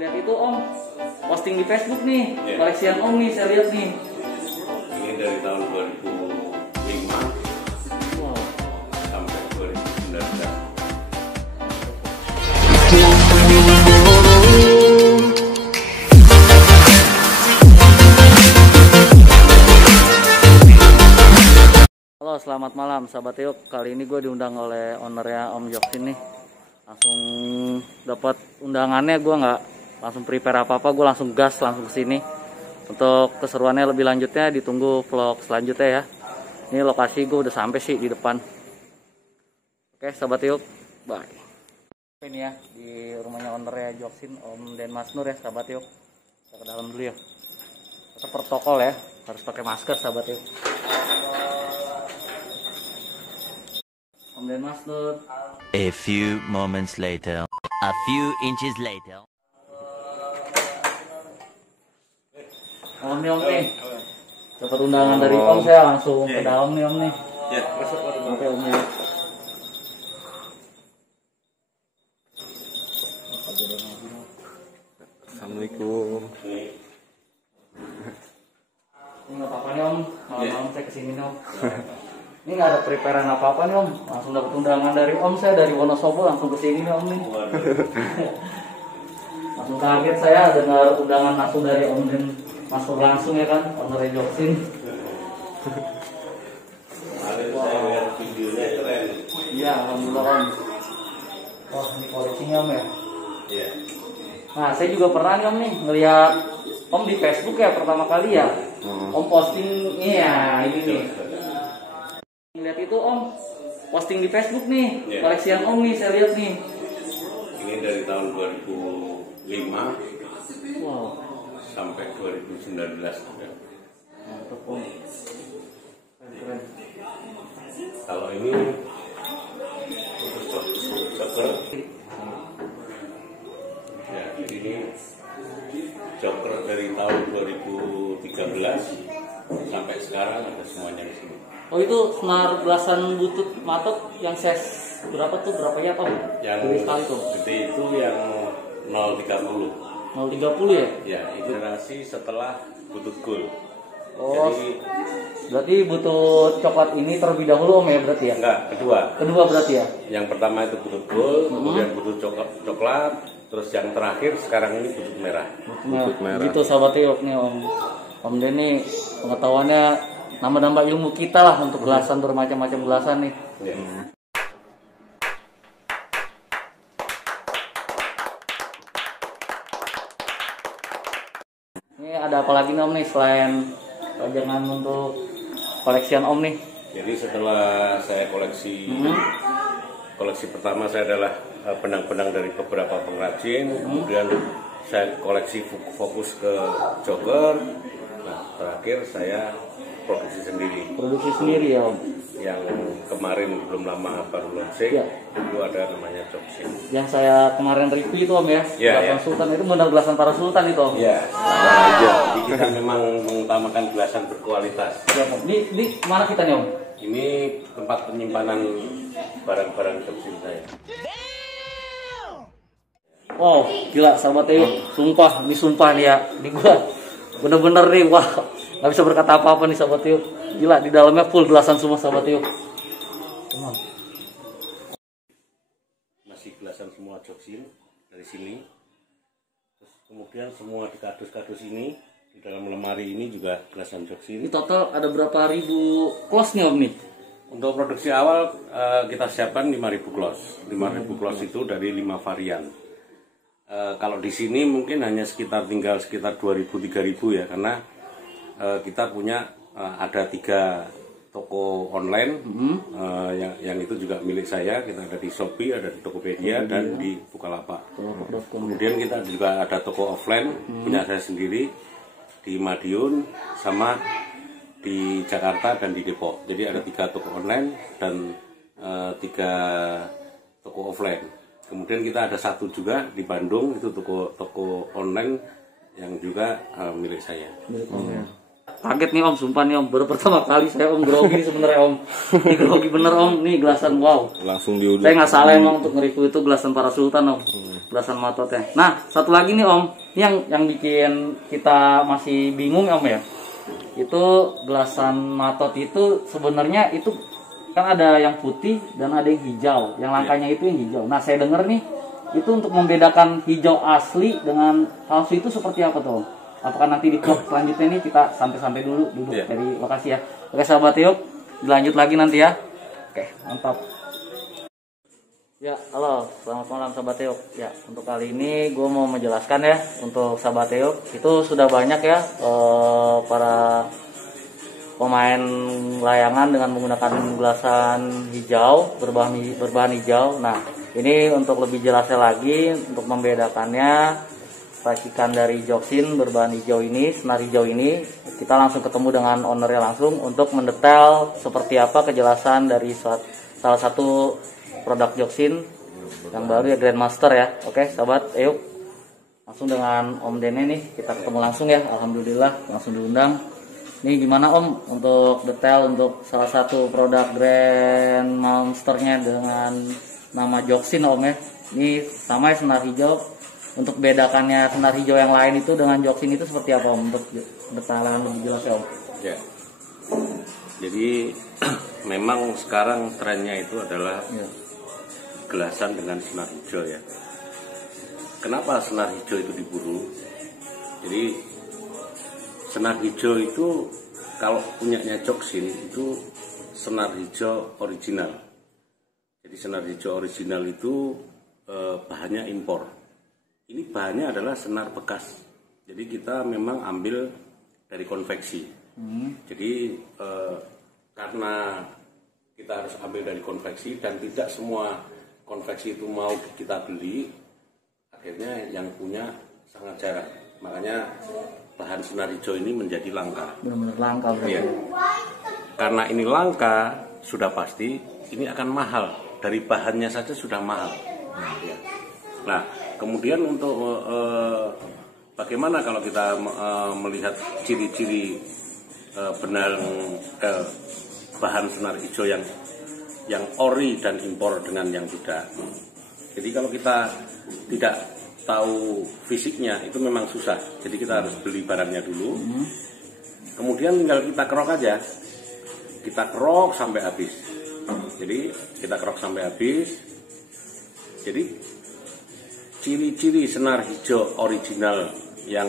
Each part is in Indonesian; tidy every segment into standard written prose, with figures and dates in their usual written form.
Lihat itu Om, posting di Facebook nih, koleksian Om nih, saya lihat nih. Ini dari tahun 2005 sampai 2019. Halo, selamat malam sahabat Yuk. Kali ini gue diundang oleh ownernya Om Joksin nih. Langsung dapat undangannya, gue nggak langsung prepare apa-apa, gue langsung gas langsung ke sini. Untuk keseruannya lebih lanjutnya ditunggu vlog selanjutnya ya. Ini lokasi gue udah sampai sih di depan. Oke sahabat Yuk, bye. Ini ya di rumahnya ownernya Joksin, Om dan Mas Nur ya sahabat Yuk. Kita ke dalam dulu ya. Tetap protokol ya, harus pakai masker sahabat Yuk. Om dan Mas Nur. A few moments later, a few inches later. Om nih Om nih. Dapat undangan dari Om, saya langsung ke dalam nih Om nih. Ya, masuk. Oke Om nih. Assalamualaikum. Ini nggak apa-apa nih Om, malam-malam saya kesini nih Om. Ini nggak ada preparean apa-apa nih Om, langsung dapat undangan dari Om, saya dari Wonosobo langsung kesini nih Om nih. Langsung kaget saya dengar undangan langsung dari Om dan masuk langsung ya kan, owner Joksin. Saya lihat videonya keren. Iya, alhamdulillah Om. Wah, ini koleksinya Om ya. Iya. Nah, saya juga pernah nih Om nih ngeliat Om di Facebook ya pertama kali ya. Om posting, iya ini nih. Lihat itu Om, posting di Facebook nih, koleksian Om nih, saya lihat nih. Ini dari tahun 2005 Wow, sampai 2019. mantap Om. Keren. Kalau ini khusus joker. Ya, ini joker dari tahun 2013 sampai sekarang ada semuanya di sini. Oh itu senar belasan butut matok yang size berapa tuh, berapanya Om? Yang Gede sekali tuh. gede itu yang 030. 030 ya? Ya, iterasi setelah butut gold. Oh, Jadi berarti butut coklat ini terlebih dahulu Om ya berarti ya? enggak, kedua. Kedua berarti ya? Yang pertama itu butut gold, kemudian butut coklat, terus yang terakhir sekarang ini butut merah. Nah, merah. gitu sahabat Yuk nih Om. Om Denny pengetahuannya nambah-nambah ilmu kita lah untuk gelasan, bermacam-macam gelasan nih. Ya. Ini ada apa lagi nih Om nih selain pajangan untuk koleksian Om nih? Jadi setelah saya koleksi, koleksi pertama saya adalah benang-benang dari beberapa pengrajin, kemudian saya koleksi fokus ke joker. Nah, terakhir saya produksi sendiri. Produksi sendiri ya Om. Yang kemarin belum lama baru launching, Ya. itu ada namanya Joksin. Yang saya kemarin review itu Om ya, Ya, gelasan ya. Sultan itu benar gelasan para Sultan itu Om. Ya, jadi kita memang mengutamakan gelasan berkualitas. Ya, Om. Ini kemana kita nih Om? Ini tempat penyimpanan barang-barang Joksin saya. Wow, gila sahabat Yuk, sumpah, ini sumpah nih ya, ini gua bener-bener nih, wah, nggak bisa berkata apa-apa nih sahabat Yuk. Gila, di dalamnya full gelasan semua sahabat Yuk. Masih gelasan semua Joksin dari sini. Terus kemudian semua di kardus-kardus ini, di dalam lemari ini juga gelasan Joksin. Ini total ada berapa ribu close nih Om nih? Untuk produksi awal kita siapkan 5.000 close. 5.000 close itu dari 5 varian. Kalau di sini mungkin hanya tinggal sekitar 2.000-3.000 ya, karena kita punya ada 3 toko online yang itu juga milik saya. Kita ada di Shopee, ada di Tokopedia, dan di Bukalapak. Kemudian kita juga ada toko offline punya saya sendiri di Madiun sama di Jakarta dan di Depok. Jadi ada 3 toko online dan 3 toko offline. Kemudian kita ada 1 juga di Bandung, itu toko online yang juga milik saya. Kaget nih Om, sumpah nih Om, baru pertama kali saya Om grogi nih sebenarnya Om. Ini grogi bener Om, nih gelasan wow. Langsung diudah. Saya nggak salah emang untuk nge-review itu gelasan para sultan Om, gelasan matotnya. Nah satu lagi nih Om, yang bikin kita masih bingung Om ya, itu gelasan matot itu sebenarnya itu kan ada yang putih dan ada yang hijau, yang langkanya itu yang hijau. Nah saya dengar nih itu untuk membedakan hijau asli dengan palsu itu seperti apa tuh Om? Apakah nanti di vlog selanjutnya nih kita santai-santai dulu duduk dari lokasi ya. Oke sahabat yuk, dilanjut lagi nanti ya. Oke, mantap. Ya, halo, selamat malam sahabat yuk. Ya, untuk kali ini gue mau menjelaskan ya untuk sahabat yuk. Itu sudah banyak ya para pemain layangan dengan menggunakan gelasan hijau berbahan hijau. Nah, ini untuk lebih jelasnya lagi untuk membedakannya. Racikan dari Joksin berbahan hijau ini, senar hijau ini, kita langsung ketemu dengan ownernya langsung untuk mendetail seperti apa kejelasan dari salah satu produk Joksin yang baru ya, Grandmaster ya. Oke sahabat, ayo langsung dengan Om Dene nih kita ketemu langsung ya. Alhamdulillah langsung diundang. Nih gimana Om untuk detail untuk salah satu produk Grandmasternya dengan nama Joksin Om ya. Ini sama ya senar hijau. Untuk bedakannya senar hijau yang lain itu dengan Joksin itu seperti apa Om? Untuk detailan lebih jelas ya Om. Ya. Jadi memang sekarang trennya itu adalah gelasan dengan senar hijau ya. Kenapa senar hijau itu diburu? Jadi senar hijau itu kalau punyanya Joksin itu senar hijau original. Jadi senar hijau original itu bahannya impor. Ini bahannya adalah senar bekas. Jadi kita memang ambil dari konveksi. Jadi karena kita harus ambil dari konveksi dan tidak semua konveksi itu mau kita beli, akhirnya yang punya sangat jarang. Makanya bahan senar hijau ini menjadi langka. Benar-benar langka. Ya. Karena ini langka, sudah pasti ini akan mahal. Dari bahannya saja sudah mahal. Ya. Nah, kemudian untuk bagaimana kalau kita melihat ciri-ciri bahan senar hijau yang ori dan impor dengan yang tidak. Jadi kalau kita tidak tahu fisiknya itu memang susah. Jadi kita harus beli barangnya dulu. Kemudian tinggal kita kerok aja. Kita kerok sampai habis. Jadi kita kerok sampai habis. Jadi ciri-ciri senar hijau original yang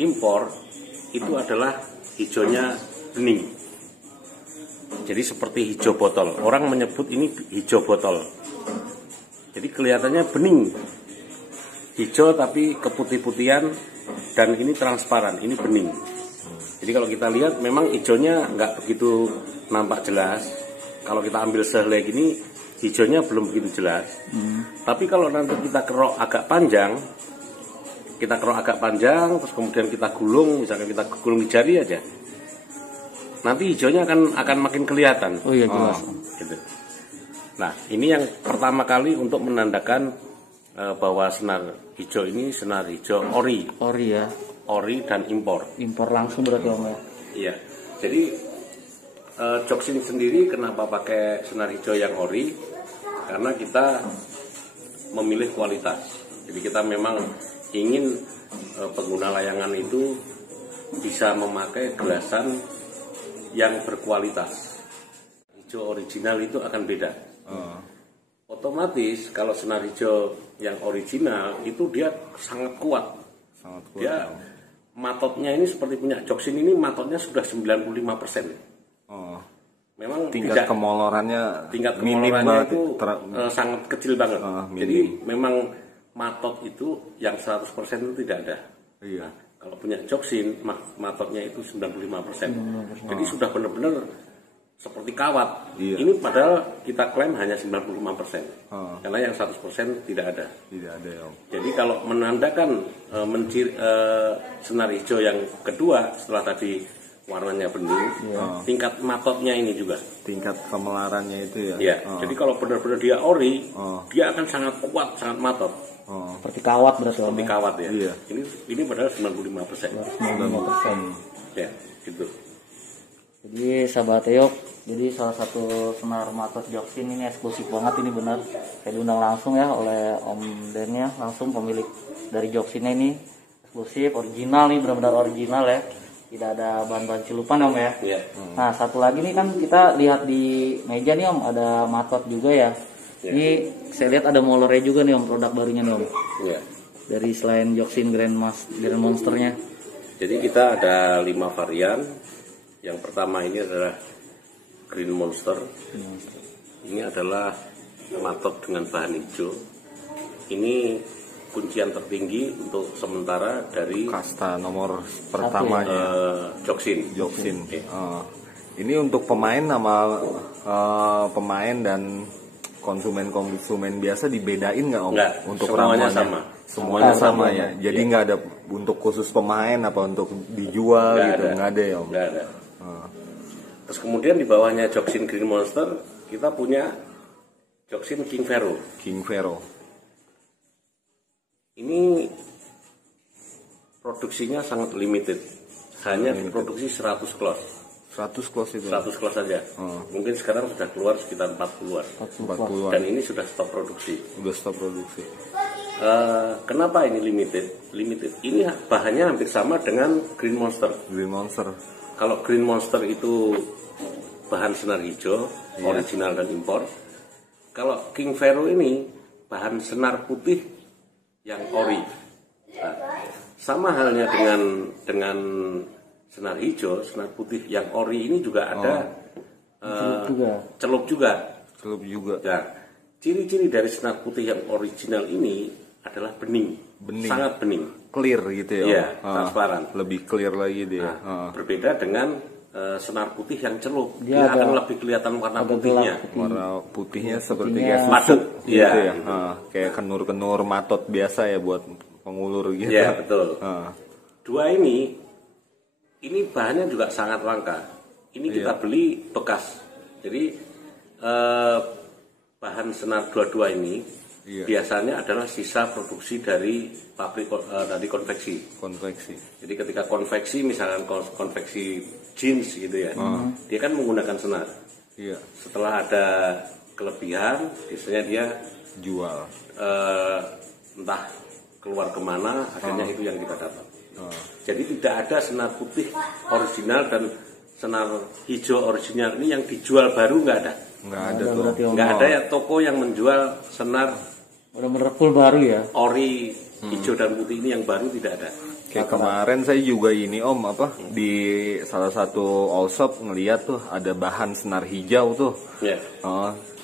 impor itu adalah hijaunya bening. Jadi seperti hijau botol. Orang menyebut ini hijau botol. Jadi kelihatannya bening. Hijau tapi keputih-putihan dan ini transparan, ini bening. Jadi kalau kita lihat memang hijaunya nggak begitu nampak jelas. Kalau kita ambil sehelai gini hijaunya belum begitu jelas. Tapi kalau nanti kita kerok agak panjang, terus kemudian kita gulung, misalkan kita gulung di jari aja, nanti hijaunya akan makin kelihatan. Oh iya jelas. Gitu. Nah ini yang pertama kali untuk menandakan bahwa senar hijau ini senar hijau ori. Ori ya. Ori dan impor. Impor langsung berarti Om ya. Iya. Jadi Joksin sendiri kenapa pakai senar hijau yang ori? Karena kita memilih kualitas. Jadi kita memang ingin pengguna layangan itu bisa memakai gelasan yang berkualitas. Hijau original itu akan beda. Otomatis kalau senar hijau yang original itu dia sangat kuat. Dia matotnya ini seperti punya Joksin ini matotnya sudah 95%. Memang tingkat kemolorannya minim itu sangat kecil banget. Jadi memang matot itu yang 100% itu tidak ada. Iya. Nah, kalau punya Joksin matotnya itu 95%. Jadi sudah benar-benar seperti kawat. Iya. Ini padahal kita klaim hanya 95%. Karena yang 100% tidak ada. Tidak ada ya. Jadi kalau menandakan senar hijau yang kedua setelah tadi warnanya bening, tingkat matotnya ini juga. Tingkat kemelarannya itu ya. Ya. Jadi kalau benar-benar dia ori, dia akan sangat kuat, sangat matot. Seperti kawat berarti. Seperti kawat ya. Iya. Ini padahal 95%. 95%. Ya. gitu. Jadi sahabat Teok, jadi salah satu senar matot Joksin ini eksklusif banget, ini benar. Saya diundang langsung ya oleh Om Dennya, langsung pemilik dari Joksinnya ini, eksklusif, original nih, benar-benar original ya. Tidak ada bahan-bahan celupan Om ya. Iya. Nah satu lagi nih kan kita lihat di meja nih Om, ada matot juga ya. Ini saya lihat ada molornya juga nih Om, produk barunya nih Om. Iya. Dari selain Joksin Grand Monsternya. Jadi kita ada 5 varian. Yang pertama ini adalah Green Monster. Ini adalah matot dengan bahan hijau. Ini kuncian tertinggi untuk sementara dari Kasta nomor pertamanya Joksin. Joksin. Oke. Ini untuk pemain sama pemain dan konsumen biasa dibedain nggak Om? Nggak, Untuk semuanya ramuannya? sama. Semuanya sama Sama. ya. Jadi nggak ada untuk khusus pemain apa untuk dijual Nggak gitu, ada. nggak ada ya Om? Nggak ada. Terus kemudian di bawahnya Joksin Green Monster kita punya Joksin King Vero. King Vero. Ini produksinya sangat limited. Hanya diproduksi 100 close. 100 close itu. 100 close saja. Mungkin sekarang sudah keluar sekitar 40-an. 40-an. Dan ini sudah stop produksi. Udah stop produksi. Kenapa ini limited? Limited. Ini bahannya hampir sama dengan Green Monster. Green Monster. Kalau Green Monster itu bahan senar hijau, original dan impor. Kalau King Vero ini bahan senar putih yang ori. Nah, sama halnya dengan senar hijau, senar putih yang ori ini juga ada celup juga. Celup juga. Nah, ciri-ciri dari senar putih yang original ini adalah bening, sangat bening, Clear gitu ya. Iya, Om? transparan. Lebih clear lagi dia. Nah, berbeda dengan senar putih yang celup, Dia dia akan agak- lebih kelihatan warna agak putihnya. Warna putihnya seperti Putihnya kayak susu padat. gitu Iya. ya. Kayak kenur-kenur matot biasa ya buat pengulur gitu. Iya, betul. Ah, Dua ini bahannya juga sangat langka. Ini kita beli bekas. Jadi bahan senar dua-dua ini biasanya adalah sisa produksi dari pabrik dari konveksi. konveksi. Jadi ketika konveksi, misalkan konveksi jeans gitu ya, dia kan menggunakan senar. Iya, Setelah ada kelebihan, biasanya dia jual. entah keluar kemana, akhirnya itu yang kita dapat. Jadi tidak ada senar putih original dan senar hijau original ini yang dijual baru, nggak ada. Nggak ada tuh. Berarti Om. Nggak ada ya toko yang menjual senar Bener-bener full baru ya. ori hijau dan putih ini yang baru, tidak ada. Kayak kemarin saya juga ini Om di salah satu all shop ngeliat tuh ada bahan senar hijau tuh. Ya.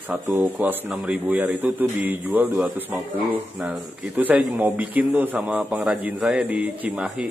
Satu close 6.000 yard itu tuh dijual 250. Nah, itu saya mau bikin tuh sama pengrajin saya di Cimahi.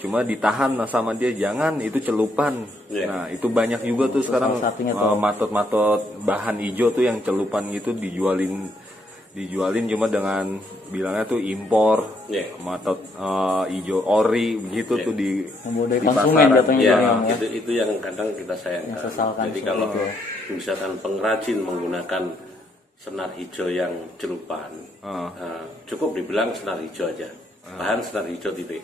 Cuma ditahan sama dia, jangan itu celupan. Nah, itu banyak juga tuh sekarang satunya tuh. matot-matot bahan hijau tuh yang celupan gitu dijualin cuma dengan bilangnya tuh impor. Matot hijau ori begitu tuh di Membodohi di konsumen pasaran. jatuhnya Ya, ya, Om, ya. itu yang kadang kita sayangkan. Yang sesalkan Jadi seperti kalau itu ya. misalkan pengrajin menggunakan senar hijau yang celupan, cukup dibilang senar hijau aja, bahan senar hijau titik.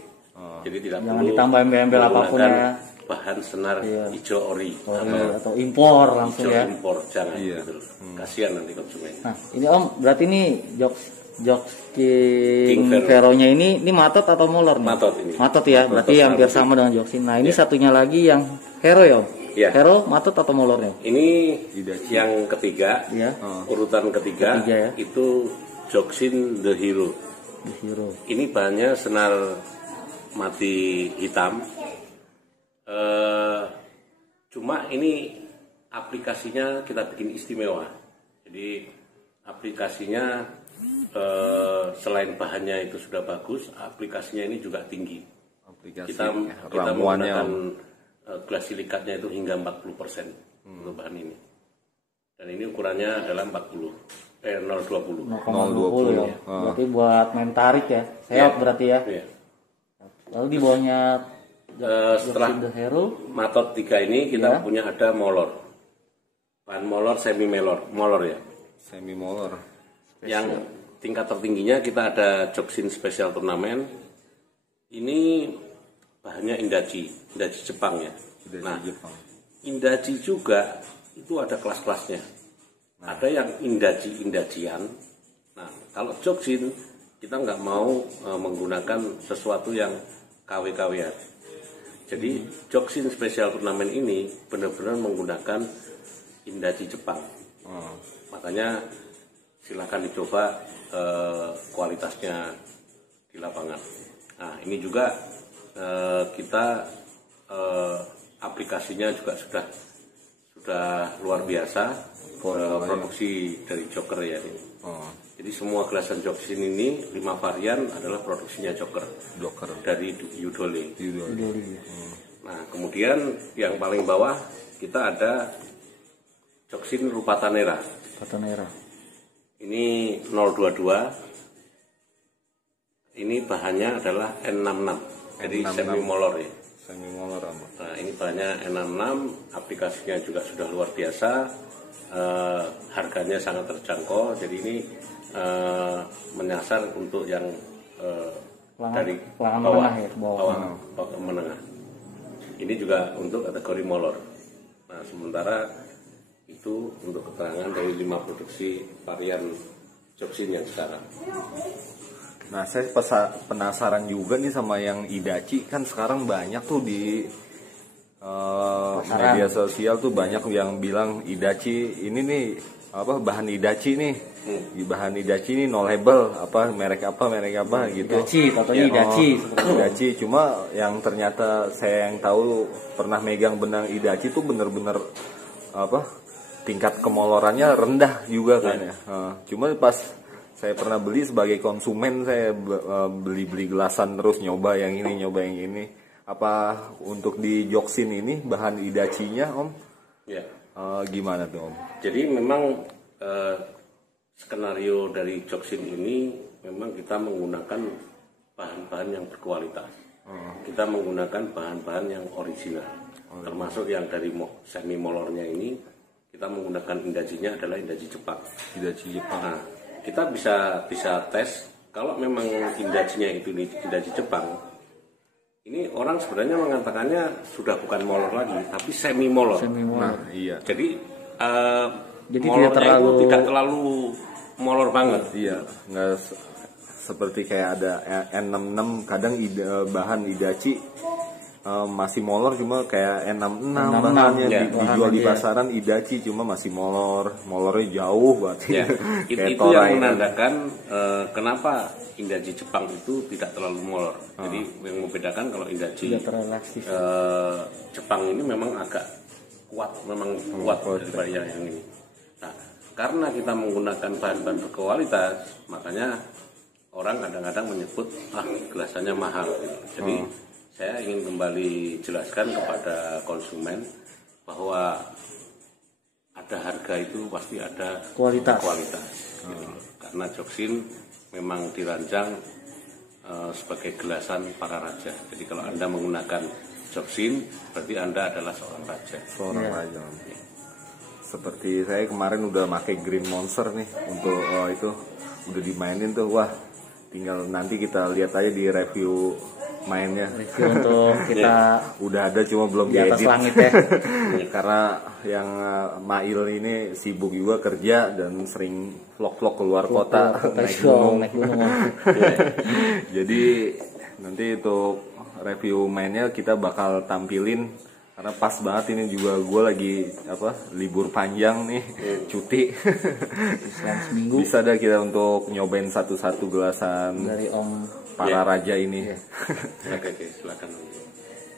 Jadi tidak Jangan perlu ditambah embel-embel apapun menggunakan ya. bahan senar hijau ori Atau impor langsung hijau ya. impor, jangan gitu loh. Kasihan nanti konsumen. Nah, ini Om, berarti ini Jokes King King Vero. Vero-nya ini matot atau molar nih? Matot ini. Matot ya, Matot berarti sama hampir putih. sama dengan Joksin. Nah, ini satunya lagi yang Hero ya, Om? Iya. Hero matot atau molornya? Ini yang ketiga, Iya. urutan ketiga, Ketiga ya. itu Joksin The Hero. The Hero. Ini bahannya senar mati hitam. Cuma ini aplikasinya kita bikin istimewa. Jadi aplikasinya selain bahannya itu sudah bagus, aplikasinya ini juga tinggi. Aplikasi Kita ramuannya menggunakan gelas silikatnya itu hingga 40% untuk bahan ini. Dan ini ukurannya adalah 0,20. 0,20 ya. Berarti buat main tarik ya. Sehat berarti ya. Iya. Lalu di bawahnya Setelah Joksin The Hero. matot 3 ini kita punya ada molor. Bahan molor semi molor ya. semi molar. Yang tingkat tertingginya kita ada Joksin Special Turnamen. Ini bahannya Indachi Jepang ya. Nah, Jepang. indaji juga itu ada kelas-kelasnya. Ada yang indaji-indajian. Nah, kalau joksin kita nggak mau menggunakan sesuatu yang KW-KW-an. Jadi joksin spesial turnamen ini benar-benar menggunakan indaji Jepang. Makanya silakan dicoba kualitasnya di lapangan. Nah, ini juga kita aplikasinya juga sudah luar biasa. Produksi dari Joker ya ini. Jadi semua gelasan joksin ini 5 varian adalah produksinya Joker dari Yudole. Nah, kemudian yang paling bawah kita ada joksin rupa Tanera. Ini 022. Ini bahannya adalah N66. Jadi semi molor ya. Nah, ini bahannya N66, aplikasinya juga sudah luar biasa. Harganya sangat terjangkau. Jadi ini menyasar untuk yang dari bawah ke menengah. Ini juga untuk kategori molor. Nah, sementara itu untuk keterangan dari 5 produksi varian joksin yang sekarang. Nah, saya penasaran juga nih sama yang Idachi. Kan sekarang banyak tuh di media sosial tuh banyak yang bilang Idachi ini nih bahan Idachi nih. Bahan Idachi ini no label, merek apa gitu. Idachi. Cuma yang ternyata saya yang tahu pernah megang benang Idachi tuh bener-bener tingkat kemolorannya rendah juga kan ya. Cuma pas saya pernah beli sebagai konsumen, saya beli gelasan terus nyoba yang ini. Apa untuk di joksin ini bahan Idachi-nya Om? Ya. Gimana tuh Om? Jadi memang skenario dari joksin ini memang kita menggunakan bahan-bahan yang berkualitas. Kita menggunakan bahan-bahan yang original. Termasuk yang dari semi molornya ini kita menggunakan indajinya adalah indaji Jepang. Nah, kita bisa tes kalau memang indajinya itu indaji Jepang. Ini orang sebenarnya mengatakannya sudah bukan molor lagi, tapi semi molor. Nah, iya. Jadi molornya itu tidak terlalu molor banget. Iya, nggak seperti kayak ada N66 kadang bahan Idachi masih molor, cuma kayak N66 bahannya dijual di pasaran Idachi cuma masih molornya jauh banget. Ya, itu yang menandakan kenapa indaji Jepang itu tidak terlalu molor. Jadi yang membedakan kalau indaji Jepang ini memang agak kuat daripada yang ini. Nah, karena kita menggunakan bahan-bahan berkualitas, makanya orang kadang-kadang menyebut gelasannya mahal. Gitu. Jadi saya ingin kembali jelaskan kepada konsumen bahwa ada harga itu pasti ada kualitas. Gitu. Karena joksin memang dirancang sebagai gelasan para raja. Jadi kalau Anda menggunakan joksin, berarti Anda adalah seorang raja. Raja. Ya. Seperti saya kemarin udah pakai Green Monster nih untuk itu udah dimainin tuh, wah tinggal nanti kita lihat aja di review mainnya. Untuk kita udah ada cuma belum di atas diedit. langit ya. Karena yang Mail ini sibuk juga kerja dan sering vlog-vlog keluar kota naik gunung. Jadi nanti untuk review mainnya kita bakal tampilin, karena pas banget ini juga gue lagi libur panjang nih, cuti. Seminggu. Bisa dah kita untuk nyobain satu-satu gelasan dari Om para raja ini. Oke, silakan.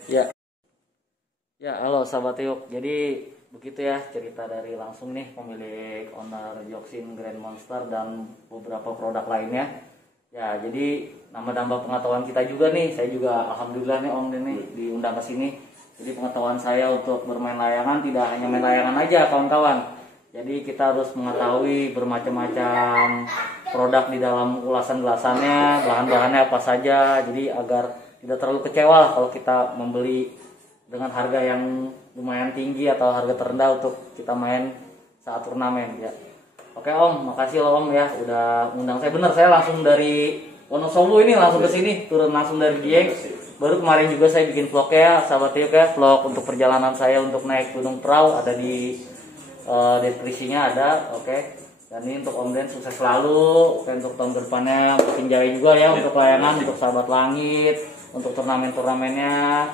Ya, halo sahabat Yuk. Jadi begitu ya cerita dari langsung nih pemilik owner Joksin Grand Monster dan beberapa produk lainnya. Ya, jadi nambah-nambah pengetahuan kita juga nih. Saya juga alhamdulillah nih Om ini diundang ke sini. Jadi pengetahuan saya untuk bermain layangan tidak hanya main layangan aja kawan-kawan. Jadi kita harus mengetahui bermacam-macam produk di dalam ulasan gelasannya, bahan-bahannya apa saja. Jadi agar tidak terlalu kecewa kalau kita membeli dengan harga yang lumayan tinggi atau harga terendah untuk kita main saat turnamen ya. Oke Om, makasih loh Om ya udah undang saya. Bener, saya langsung dari Wonosobo ini langsung ke sini, turun langsung dari Dieng. baru kemarin juga saya bikin vlog ya, sahabat Tiuk ya, vlog untuk perjalanan saya untuk naik Gunung Prau, ada di deskripsinya ada, oke. Dan ini untuk Om Den sukses selalu, oke, untuk tahun depannya mungkin jaya juga ya untuk layanan, untuk sahabat langit, untuk turnamen-turnamennya.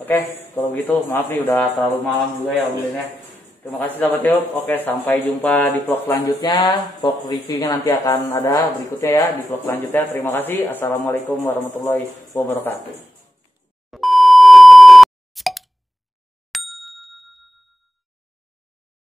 Oke, kalau begitu maaf nih udah terlalu malam juga ya Om Den ya. Terima kasih sahabat Tiuk. Oke, sampai jumpa di vlog selanjutnya. Vlog reviewnya nanti akan ada berikutnya ya di vlog selanjutnya. Terima kasih. Assalamualaikum warahmatullahi wabarakatuh.